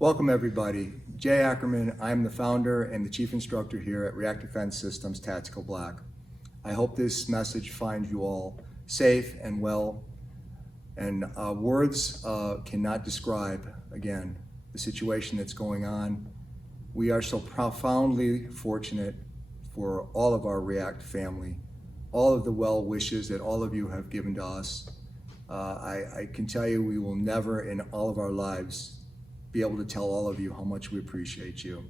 Welcome everybody. Jay Ackerman, I'm the founder and the chief instructor here at React Defense Systems Tactical Black. I hope this message finds you all safe and well, and words cannot describe, again, the situation that's going on. We are so profoundly fortunate for all of our React family, all of the well wishes that all of you have given to us. I can tell you we will never in all of our lives be able to tell all of you how much we appreciate you.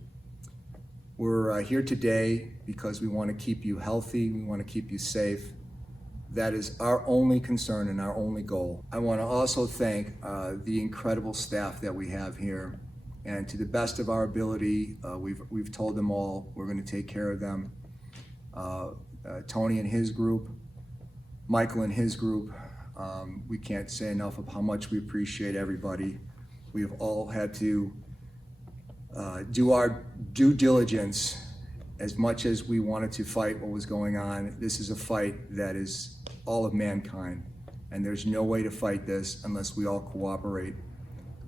We're here today because we want to keep you healthy, we want to keep you safe. That is our only concern and our only goal. I want to also thank the incredible staff that we have here, and to the best of our ability, we've told them all we're going to take care of them. Tony and his group, Michael and his group, we can't say enough of how much we appreciate everybody. We have all had to do our due diligence as much as we wanted to fight what was going on. This is a fight that is all of mankind, and there's no way to fight this unless we all cooperate.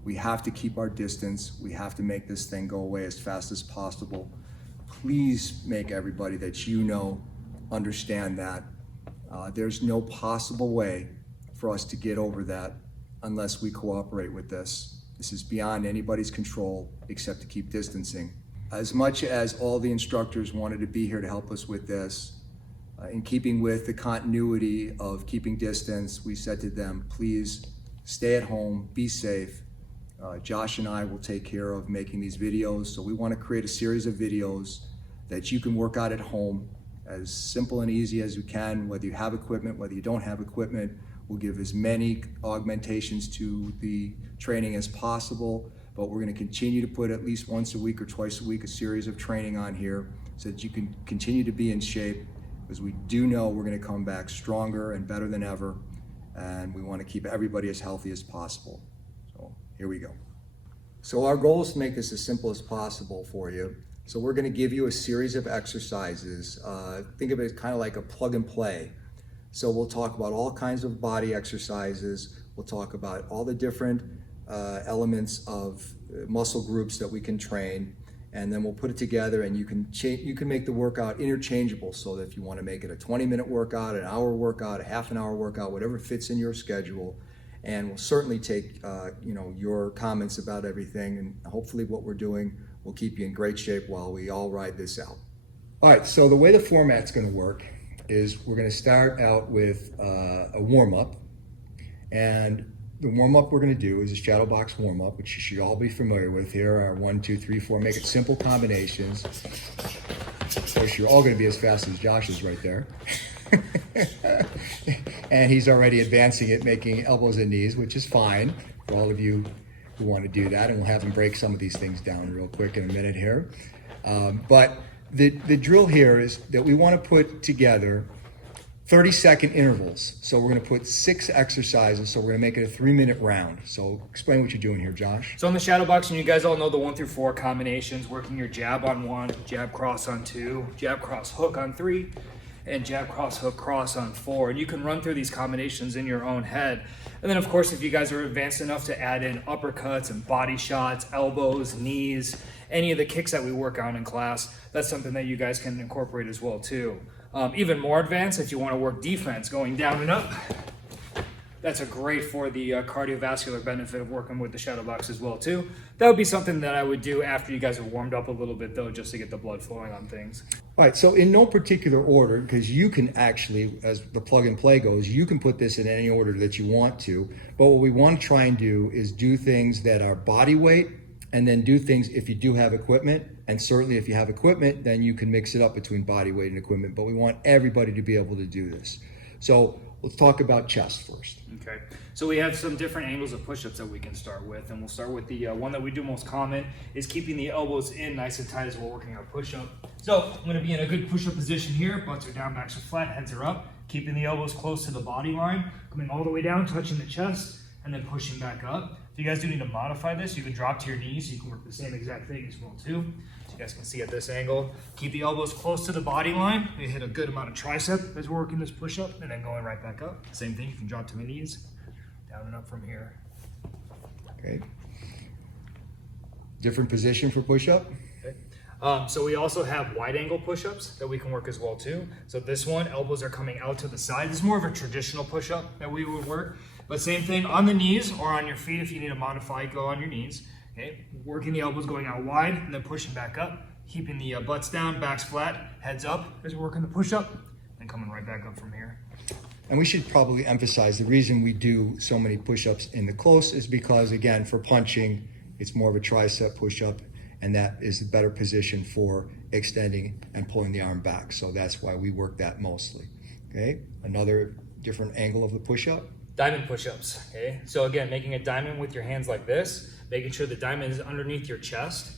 We have to keep our distance. We have to make this thing go away as fast as possible. Please make everybody that you know understand that. There's no possible way for us to get over that unless we cooperate with this. This is beyond anybody's control except to keep distancing. As much as all the instructors wanted to be here to help us with this, in keeping with the continuity of keeping distance, we said to them, please stay at home, be safe. Josh and I will take care of making these videos. So we want to create a series of videos that you can work out at home, as simple and easy as you can, whether you have equipment, whether you don't have equipment. We'll give as many augmentations to the training as possible, but we're going to continue to put at least once a week or twice a week a series of training on here so that you can continue to be in shape, because we do know we're going to come back stronger and better than ever, and we want to keep everybody as healthy as possible. So here we go. So our goal is to make this as simple as possible for you. So we're going to give you a series of exercises. Think of it kind of like a plug and play. So we'll talk about all kinds of body exercises. We'll talk about all the different elements of muscle groups that we can train, and then we'll put it together, and you can make the workout interchangeable, so that if you want to make it a 20-minute workout, an hour workout, a half an hour workout, whatever fits in your schedule. And we'll certainly take your comments about everything, and hopefully what we're doing will keep you in great shape while we all ride this out. All right, so the way the format's going to work is we're going to start out with a warm-up, and the warm-up we're going to do is a shadow box warm-up, which you should all be familiar with. Here are 1, 2, 3, 4. Make it simple combinations. Of course, you're all going to be as fast as Josh is right there. And he's already advancing it, making elbows and knees, which is fine for all of you who want to do that. And we'll have him break some of these things down real quick in a minute here. But the drill here is that we want to put together 30-second intervals. So we're going to put 6 exercises. So we're going to make it a 3-minute round. So explain what you're doing here, Josh. So in the shadow box, and you guys all know the 1 through 4 combinations, working your jab on 1, jab cross on 2, jab cross hook on 3, and jab cross hook cross on 4. And you can run through these combinations in your own head. And then of course, if you guys are advanced enough to add in uppercuts and body shots, elbows, knees, any of the kicks that we work on in class, that's something that you guys can incorporate as well too. Even more advanced, if you want to work defense, going down and up, that's a great for the cardiovascular benefit of working with the shadow box as well too. That would be something that I would do after you guys are warmed up a little bit though, just to get the blood flowing on things. All right, so in no particular order, because you can actually, as the plug and play goes, you can put this in any order that you want to, but what we want to try and do is do things that are body weight, and then do things if you do have equipment, and certainly if you have equipment, then you can mix it up between body weight and equipment, but we want everybody to be able to do this. So let's talk about chest first. Okay, so we have some different angles of push-ups that we can start with, and we'll start with the one that we do most common is keeping the elbows in nice and tight as we're working our push-up. So I'm going to be in a good push-up position here. Butts are down, backs are flat, heads are up, keeping the elbows close to the body line, coming all the way down, touching the chest, and then pushing back up. If you guys do need to modify this, you can drop to your knees, so you can work the same exact thing as well too. So you guys can see at this angle. Keep the elbows close to the body line. We hit a good amount of tricep as we're working this push-up, and then going right back up. Same thing, you can drop to the knees, down and up from here. Okay. Different position for push-up? So we also have wide angle push-ups that we can work as well too. So this one, elbows are coming out to the side. This is more of a traditional push-up that we would work. But same thing on the knees or on your feet. If you need to modify, go on your knees. Okay, working the elbows going out wide and then pushing back up, keeping the butts down, backs flat, heads up as we're working the push-up, and coming right back up from here. And we should probably emphasize the reason we do so many push-ups in the close is because, again, for punching, it's more of a tricep push-up, and that is a better position for extending and pulling the arm back. So that's why we work that mostly. Okay, another different angle of the push-up. Diamond push-ups, okay? So again, making a diamond with your hands like this, making sure the diamond is underneath your chest.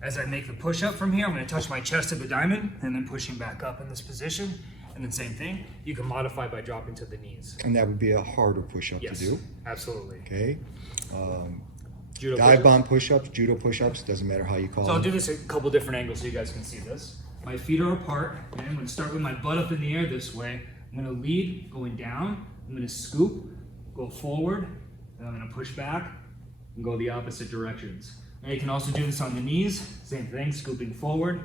As I make the push-up from here, I'm gonna touch my chest to the diamond and then pushing back up in this position. And then same thing, you can modify by dropping to the knees. And that would be a harder push-up to do. Absolutely. Okay. Judo Dive push-ups. bomb push-ups, judo push-ups, doesn't matter how you call So I'll them. do this a couple different angles so you guys can see this. My feet are apart, and I'm gonna start with my butt up in the air this way. I'm gonna lead, going down. I'm gonna scoop, go forward, and I'm gonna push back and go the opposite directions. Now you can also do this on the knees, same thing, scooping forward,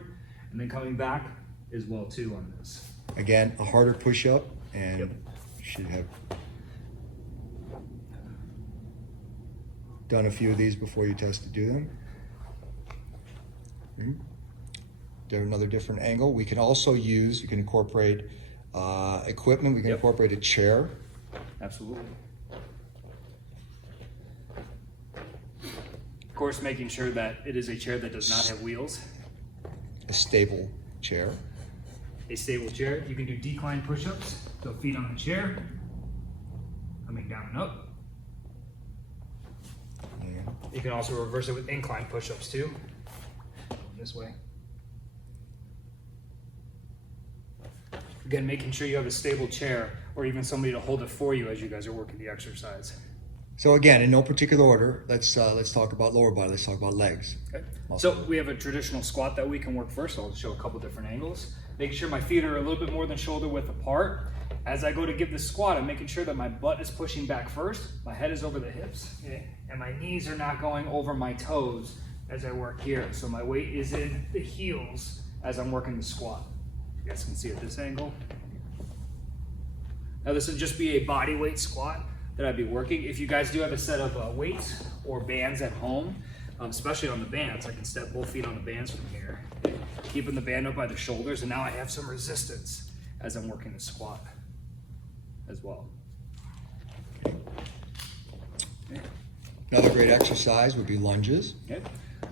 and then coming back as well too on this. Again, a harder push-up, and Yep. should have done a few of these before you test to do them. There another different angle. We can also use, you can incorporate equipment. We can incorporate a chair. Absolutely. Of course, making sure that it is a chair that does not have wheels. A stable chair. A stable chair. You can do decline push-ups, so feet on the chair, coming down and up. And You can also reverse it with incline push-ups too. This way. Again, making sure you have a stable chair or even somebody to hold it for you as you guys are working the exercise. so again, in no particular order, let's talk about lower body. Let's talk about legs. Okay. So we have a traditional squat that we can work first. So I'll show a couple different angles. Making sure my feet are a little bit more than shoulder width apart. As I go to give the squat, I'm making sure that my butt is pushing back first, my head is over the hips, okay? And my knees are not going over my toes as I work here. So my weight is in the heels as I'm working the squat. You guys can see at this angle. Now this would just be a body weight squat that I'd be working. If you guys do have a set of weights or bands at home, especially on the bands, I can step both feet on the bands from here, keeping the band up by the shoulders, and now I have some resistance as I'm working the squat as well. Another great exercise would be lunges. Okay.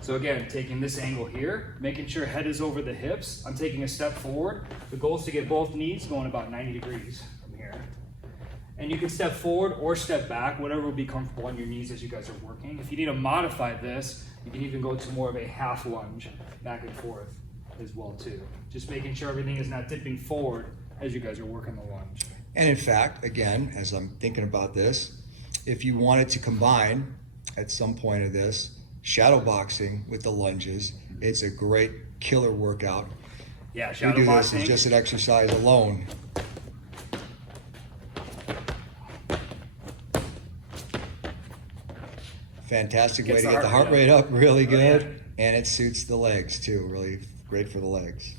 So again, taking this angle here, making sure head is over the hips. I'm taking a step forward. The goal is to get both knees going about 90 degrees from here. And you can step forward or step back, whatever would be comfortable on your knees as you guys are working. If you need to modify this, you can even go to more of a half lunge, back and forth as well too. Just making sure everything is not dipping forward as you guys are working the lunge. And in fact, again, as I'm thinking about this, if you wanted to combine at some point of this, shadow boxing with the lunges, it's a great killer workout. Yeah, We shadow do this boxing. as just an exercise alone. Fantastic way Gets to the get the heart heart rate rate up, really Oh, good. yeah. And it suits the legs too, really great for the legs.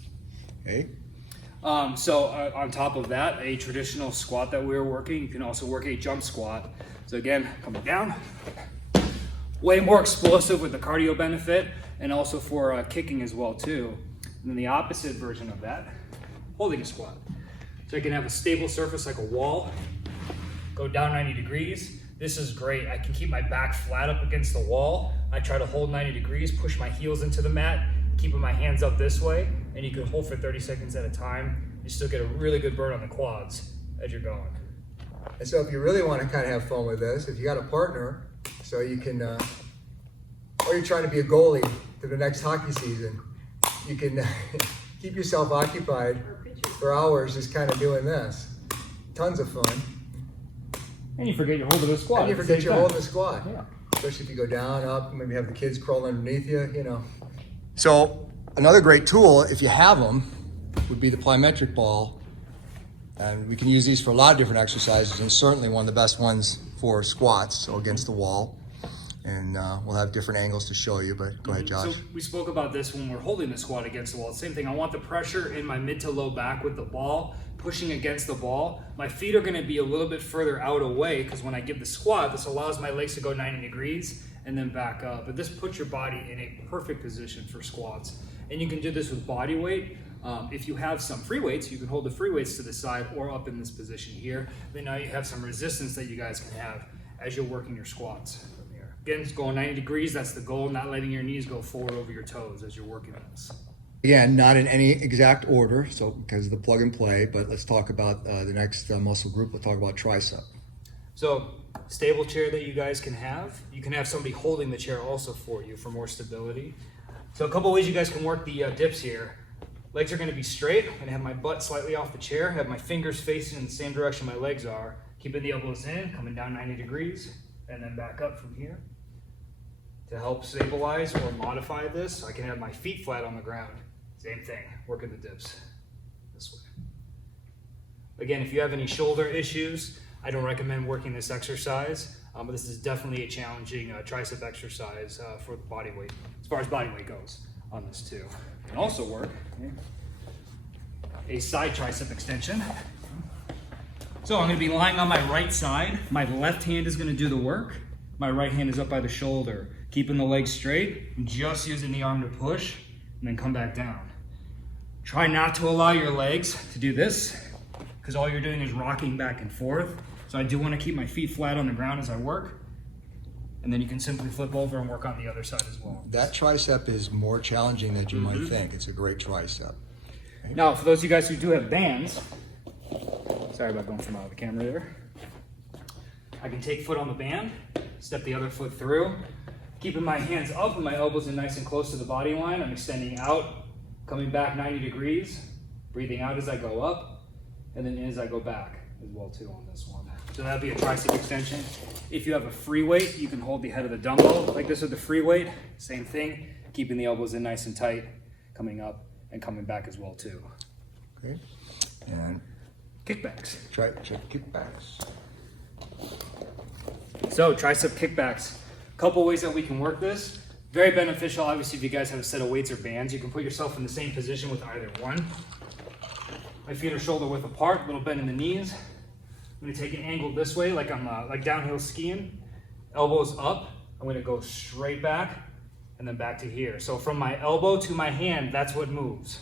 Okay? So on top of that, a traditional squat that we were working, you can also work a jump squat. So again, coming down, way more explosive with the cardio benefit and also for kicking as well too. And then the opposite version of that, holding a squat. So you can have a stable surface like a wall, go down 90 degrees. This is great. I can keep my back flat up against the wall. I try to hold 90 degrees, push my heels into the mat, keeping my hands up this way, and you can hold for 30 seconds at a time. You still get a really good burn on the quads as you're going. And so if you really want to kind of have fun with this, if you got a partner, so you can, or you're trying to be a goalie to the next hockey season, you can keep yourself occupied for hours just kind of doing this. Tons of fun. And you forget you're holding a squat. And you at the forget same you're time. holding a squat. Yeah. Especially if you go down, up, maybe have the kids crawl underneath you, you know. So another great tool, if you have them, would be the plyometric ball. And we can use these for a lot of different exercises, and certainly one of the best ones for squats, so against the wall. and we'll have different angles to show you, but go ahead, Josh. So we spoke about this when we're holding the squat against the wall. Same thing, I want the pressure in my mid to low back with the ball, pushing against the ball. My feet are gonna be a little bit further out away because when I give the squat, this allows my legs to go 90 degrees and then back up. But this puts your body in a perfect position for squats. And you can do this with body weight. If you have some free weights, you can hold the free weights to the side or up in this position here. Then now you have some resistance that you guys can have as you're working your squats from here. Again, it's going 90 degrees, that's the goal, not letting your knees go forward over your toes as you're working this. Again, not in any exact order, so because of the plug and play, but let's talk about the next muscle group. We'll talk about tricep. So, stable chair that you guys can have. You can have somebody holding the chair also for you for more stability. So a couple ways you guys can work the dips here. Legs are gonna be straight. I'm gonna have my butt slightly off the chair, have my fingers facing in the same direction my legs are, keeping the elbows in, coming down 90 degrees, and then back up from here. To help stabilize or modify this, I can have my feet flat on the ground. Same thing, working the dips this way. Again, if you have any shoulder issues, I don't recommend working this exercise, but this is definitely a challenging tricep exercise for the body weight, as far as body weight goes on this too. Can also work a side tricep extension. So I'm gonna be lying on my right side. My left hand is gonna do the work. My right hand is up by the shoulder, keeping the legs straight, just using the arm to push, and then come back down. Try not to allow your legs to do this, because all you're doing is rocking back and forth. So I do want to keep my feet flat on the ground as I work, and then you can simply flip over and work on the other side as well. That tricep is more challenging than you might think. It's a great tricep. Okay. Now, for those of you guys who do have bands, sorry about going from out of the camera there. I can take foot on the band, step the other foot through, keeping my hands up and my elbows in nice and close to the body line. I'm extending out, coming back 90 degrees, breathing out as I go up, and then in as I go back as well too on this one. So that'd be a tricep extension. If you have a free weight, you can hold the head of the dumbbell like this with the free weight. Same thing, keeping the elbows in nice and tight, coming up and coming back as well too. Okay. And Kickbacks. tricep kickbacks. So tricep kickbacks. Couple ways that we can work this. Very beneficial, obviously, if you guys have a set of weights or bands. You can put yourself in the same position with either one. My feet are shoulder width apart, little bend in the knees. I'm gonna take an angle this way, like I'm like downhill skiing. Elbows up, I'm gonna go straight back and then back to here. So from my elbow to my hand, that's what moves.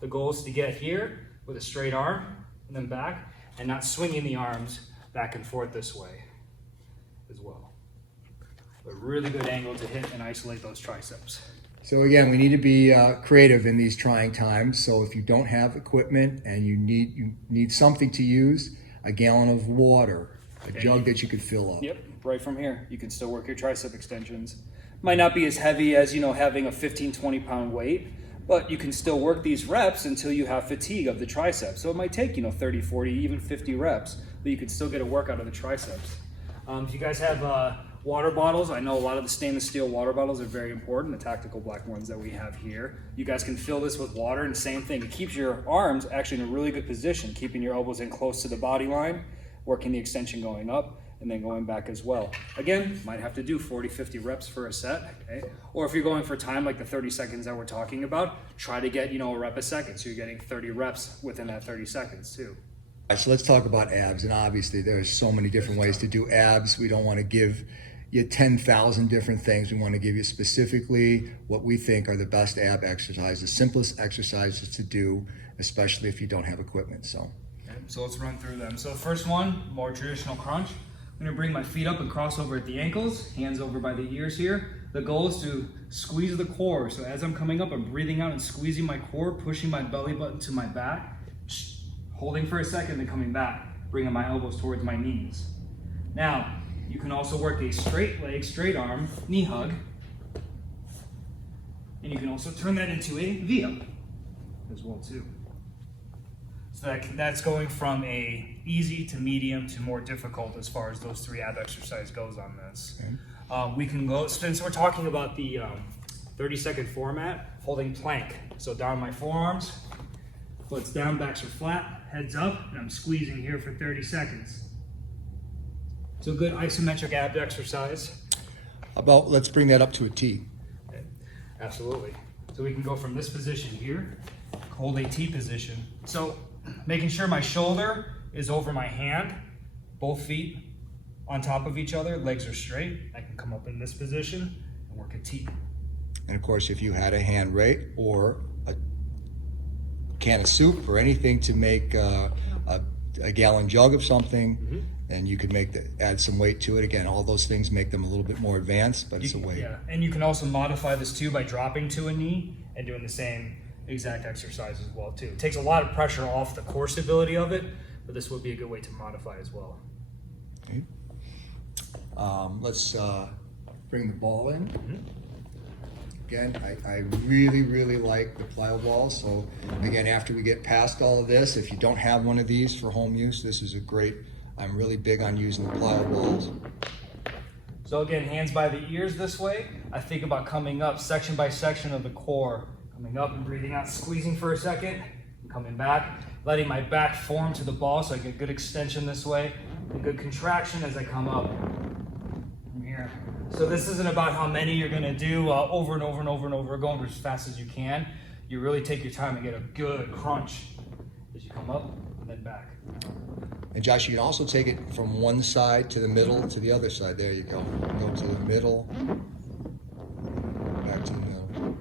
The goal is to get here with a straight arm and then back, and not swinging the arms back and forth this way as well. A really good angle to hit and isolate those triceps. So again, we need to be creative in these trying times. So if you don't have equipment and you need something to use, a gallon of water, a jug that you could fill up. Yep, right from here. You can still work your tricep extensions. Might not be as heavy as, having a 15, 20 pound weight, but you can still work these reps until you have fatigue of the triceps. So it might take, 30, 40, even 50 reps, but you can still get a workout of the triceps. If you guys have water bottles, I know a lot of the stainless steel water bottles are very important, the tactical black ones that we have here. You guys can fill this with water, and same thing, it keeps your arms actually in a really good position, keeping your elbows in close to the body line, working the extension going up, and then going back as well. Again, might have to do 40, 50 reps for a set, okay? Or if you're going for time, like the 30 seconds that we're talking about, try to get, a rep a second, so you're getting 30 reps within that 30 seconds too. So let's talk about abs, and obviously there's so many different ways to do abs. We don't want to give you 10,000 different things. We want to give you specifically what we think are the best ab exercises, the simplest exercises to do, especially if you don't have equipment. So let's run through them. So first one, more traditional crunch. I'm gonna bring my feet up and cross over at the ankles, hands over by the ears here. The goal is to squeeze the core. So as I'm coming up, I'm breathing out and squeezing my core, pushing my belly button to my back, holding for a second, then coming back, bringing my elbows towards my knees. Now, you can also work a straight leg, straight arm, knee hug. And you can also turn that into a V-up as well too. So that's going from a easy to medium to more difficult as far as those three ab exercise goes on this. Okay. We can go, since we're talking about the 30-second format, holding plank. So down my forearms, foot's down, backs are flat, heads up, and I'm squeezing here for 30 seconds. So good isometric ab exercise. let's bring that up to a T. Okay. Absolutely. So we can go from this position here, hold a T position. So making sure my shoulder is over my hand, both feet on top of each other, legs are straight. I can come up in this position and work a T. And of course, if you had a hand rake or a can of soup or anything to make a gallon jug of something, then you could add some weight to it. Again, all those things make them a little bit more advanced, but it's a weight. Yeah, and you can also modify this too by dropping to a knee and doing the same exact exercise as well too. It takes a lot of pressure off the core stability of it, but this would be a good way to modify as well. Okay. Let's bring the ball in. Again, I really, really like the plyo ball. So again, after we get past all of this, if you don't have one of these for home use, this is a great, I'm really big on using the plyo balls. So again, hands by the ears this way. I think about coming up section by section of the core, coming up and breathing out, squeezing for a second, and coming back, letting my back form to the ball so I get good extension this way, and good contraction as I come up from here. So this isn't about how many you're gonna do over and over and over and over, going as fast as you can. You really take your time and get a good crunch as you come up and then back. And Josh, you can also take it from one side to the middle to the other side. There you go. Go to the middle, back to the middle.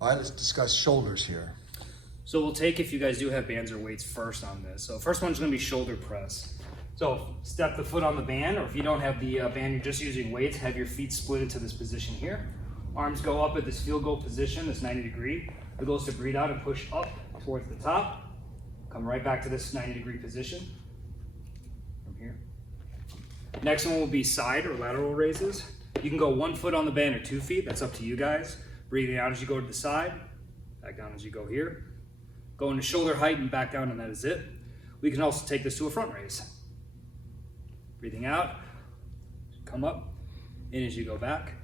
All right, let's discuss shoulders here. So we'll take, if you guys do have bands or weights, first on this. So first one's gonna be shoulder press. So step the foot on the band, or if you don't have the band, you're just using weights, have your feet split into this position here. Arms go up at this field goal position, this 90 degree. The goal is to breathe out and push up towards the top. Come right back to this 90 degree position from here. Next one will be side or lateral raises. You can go 1 foot on the band or 2 feet, that's up to you guys. Breathing out as you go to the side, back down as you go here. Go into shoulder height and back down, and that is it. We can also take this to a front raise. Breathing out, come up, in as you go back.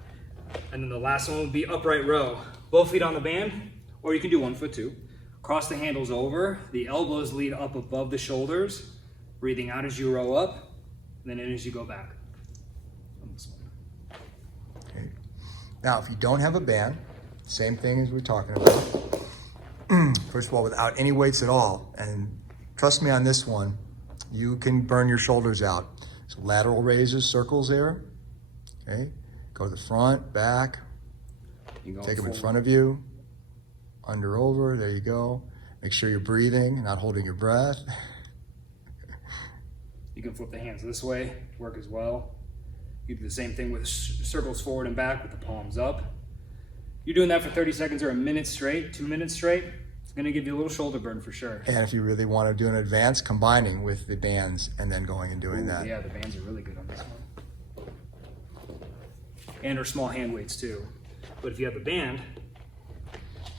And then the last one would be upright row. Both feet on the band, or you can do 1 foot too. Cross the handles over, the elbows lead up above the shoulders. Breathing out as you row up, and then in as you go back. Okay. Now, if you don't have a band, same thing as we're talking about. First of all, without any weights at all, and trust me on this one, you can burn your shoulders out. So lateral raises, circles there, okay? Go to the front, back, take them in front of you, under, over, there you go. Make sure you're breathing, not holding your breath. You can flip the hands this way, work as well. You do the same thing with circles forward and back with the palms up. You're doing that for 30 seconds or a minute straight, 2 minutes straight. It's gonna give you a little shoulder burn for sure. And if you really want to do an advance, combining with the bands and then going and doing that. Yeah, the bands are really good on this one. And or small hand weights too. But if you have the band,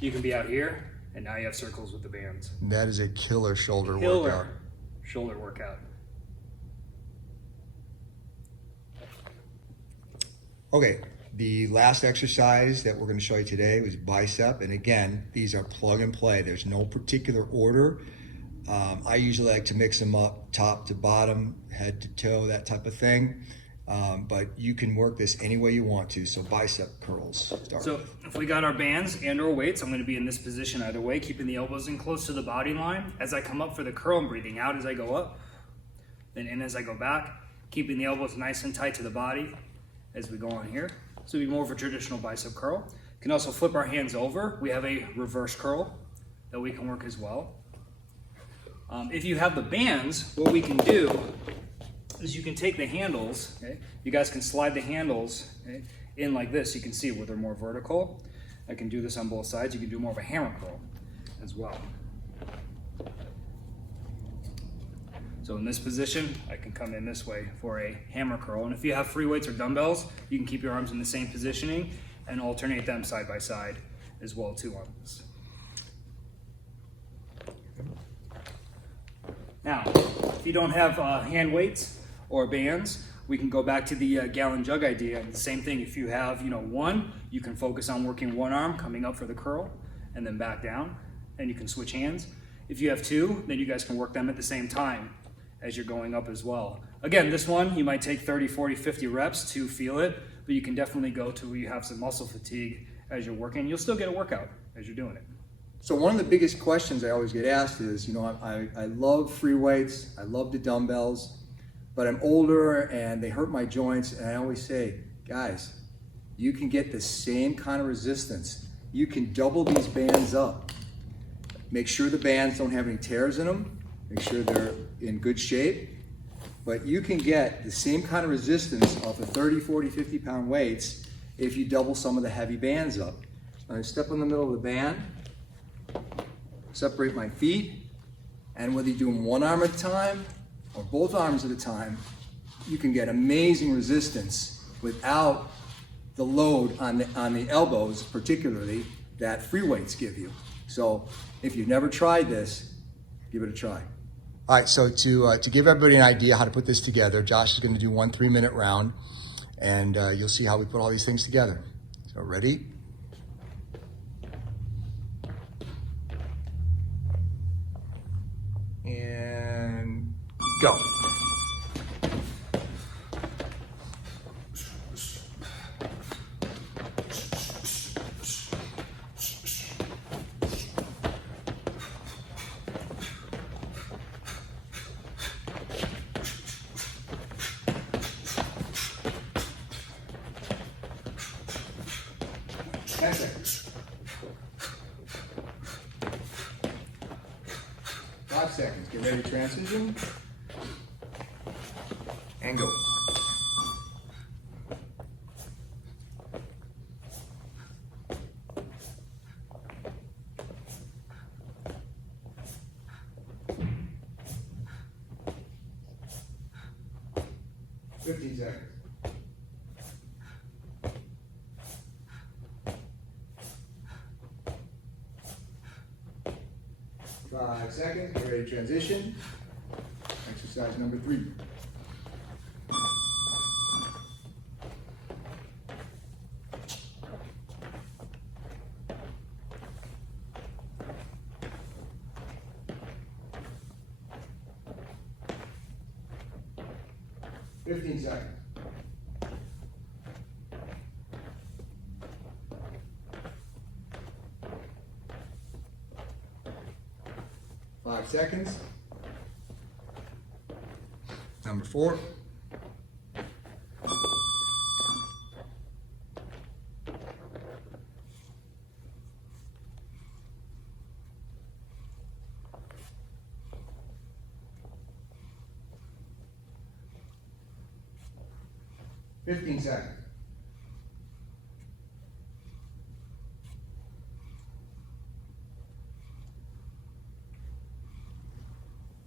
you can be out here, and now you have circles with the bands. That is a killer shoulder workout. Shoulder workout. Okay, the last exercise that we're going to show you today was bicep. And again, these are plug and play. There's no particular order. I usually like to mix them up top to bottom, head to toe, that type of thing. But you can work this any way you want to. So bicep curls. So if we got our bands and or weights, I'm going to be in this position either way, keeping the elbows in close to the body line. As I come up for the curl, I'm breathing out as I go up, then in as I go back, keeping the elbows nice and tight to the body as we go on here. So it'll be more of a traditional bicep curl. You can also flip our hands over. We have a reverse curl that we can work as well. If you have the bands, what we can do is you can take the handles, okay? You guys can slide the handles, okay, in like this. You can see where they're more vertical. I can do this on both sides. You can do more of a hammer curl as well. So in this position, I can come in this way for a hammer curl. And if you have free weights or dumbbells, you can keep your arms in the same positioning and alternate them side by side as well too on this. Now, if you don't have hand weights or bands, we can go back to the gallon jug idea. And the same thing, if you have, one, you can focus on working one arm, coming up for the curl, and then back down, and you can switch hands. If you have two, then you guys can work them at the same time as you're going up as well. Again, this one, you might take 30, 40, 50 reps to feel it, but you can definitely go to where you have some muscle fatigue as you're working. You'll still get a workout as you're doing it. So one of the biggest questions I always get asked is, I love free weights, I love the dumbbells, but I'm older and they hurt my joints. And I always say, guys, you can get the same kind of resistance. You can double these bands up. Make sure the bands don't have any tears in them. Make sure they're in good shape. But you can get the same kind of resistance off of 30, 40, 50 pound weights if you double some of the heavy bands up. I step in the middle of the band, separate my feet, and whether you do them one arm at a time or both arms at a time, you can get amazing resistance without the load on the elbows, particularly, that free weights give you. So if you've never tried this, give it a try. All right, so to give everybody an idea how to put this together, Josh is going to do 1 3-minute round, and you'll see how we put all these things together. So ready? And go. Seconds. 5 seconds. Get ready to transition. And go. Fifteen seconds. 5 seconds, get ready to transition. Exercise number 3. Fifteen seconds. 5 seconds. Number 4. Fifteen seconds.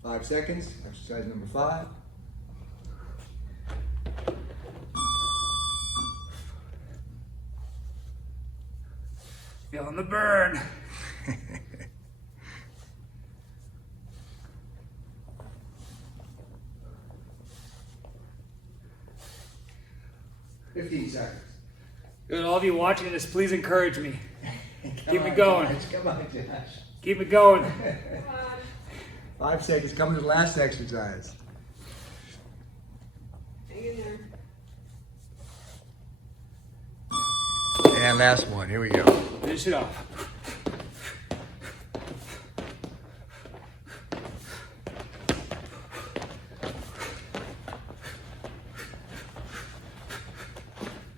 5 seconds, exercise number 5. Feeling the burn. 15 seconds. Good, all of you watching this, please encourage me. Keep on, it going. Josh. Come on, Josh. Keep it going. 5 seconds, coming to the last exercise. Hang in there. And last one, here we go. Finish it off.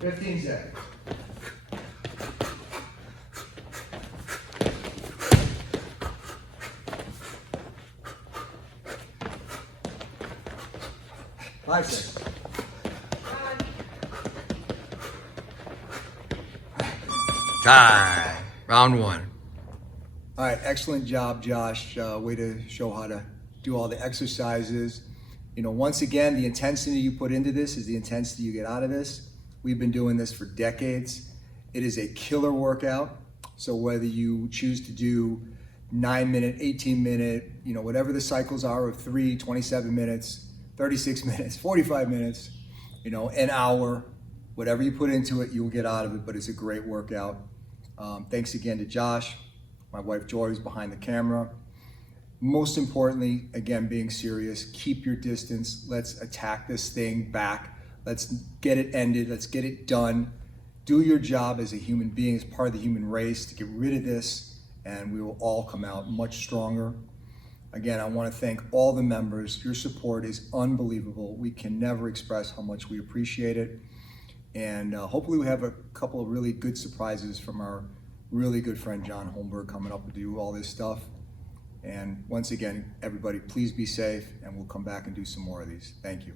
Fifteen seconds. 5 seconds. Time. Round 1. All right, excellent job, Josh. Way to show how to do all the exercises. Once again, the intensity you put into this is the intensity you get out of this. We've been doing this for decades. It is a killer workout. So whether you choose to do 9-minute, 18-minute, whatever the cycles are of 3, 27 minutes, 36 minutes, 45 minutes, an hour, whatever you put into it, you'll get out of it, but it's a great workout. Thanks again to Josh, my wife Joy, who's behind the camera. Most importantly, again, being serious, keep your distance. Let's attack this thing back. Let's get it ended. Let's get it done. Do your job as a human being, as part of the human race, to get rid of this, and we will all come out much stronger. Again, I want to thank all the members. Your support is unbelievable. We can never express how much we appreciate it. And hopefully we have a couple of really good surprises from our really good friend John Holmberg coming up to do all this stuff. And once again, everybody, please be safe, and we'll come back and do some more of these. Thank you.